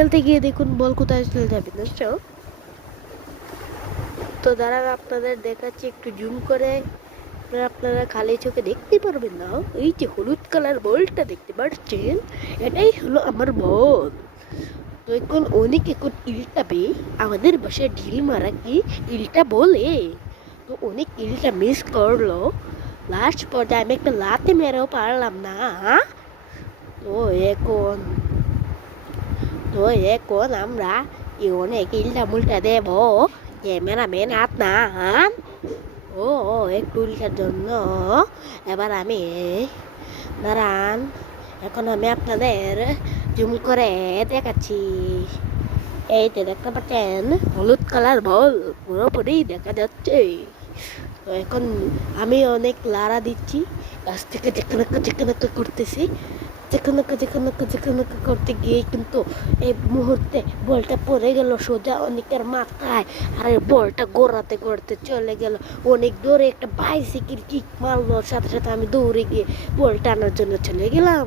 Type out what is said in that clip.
খেলতে গিয়ে দেখুন বল কোথায় চলে যাবে বুঝছো? তো দাঁড়ান আপনাদের দেখাচ্ছি একটু জুম করে। আপনারা খালি চোখে দেখতে পারবেন না, এই যে হলুদ কালার বলটা দেখতে পাচ্ছেন, এটাই হলো আমার বল। তো এখন এখন ইলটাবে আমাদের বাসায় ঢিল মারা কি ইলটা বলে। তো অনেক ইলটা মিস করলো, লাস্ট পর্যায়ে আমি একটা লাথি মেরেও পারলাম না। তো এখন তো এখন আমরা অনেক ইল্টা মুল্টা দেব ক্যামেরাম্যান আপনার। ও একটু উল্টার জন্য এবার আমি দাঁড়ান, এখন আমি আপনাদের জুম করে দেখাচ্ছি। এই তো দেখতে পাচ্ছেন হলুদ কালার বল পুরোপুরি দেখা যাচ্ছে। তো এখন আমি অনেক লাড়া দিচ্ছি, গাছ থেকে যেখানে যেখানে করতেছি, যেখানে করতে গিয়ে কিন্তু এই মুহূর্তে বলটা পড়ে গেল সোজা অনেকের মাথায়, আর বলটা গোড়াতে গোড়াতে চলে গেল অনেক দূরে। একটা বাইসাইকেল কিক মারলো, সাথে সাথে আমি দৌড়ে গিয়ে বলটা আনার জন্য চলে গেলাম।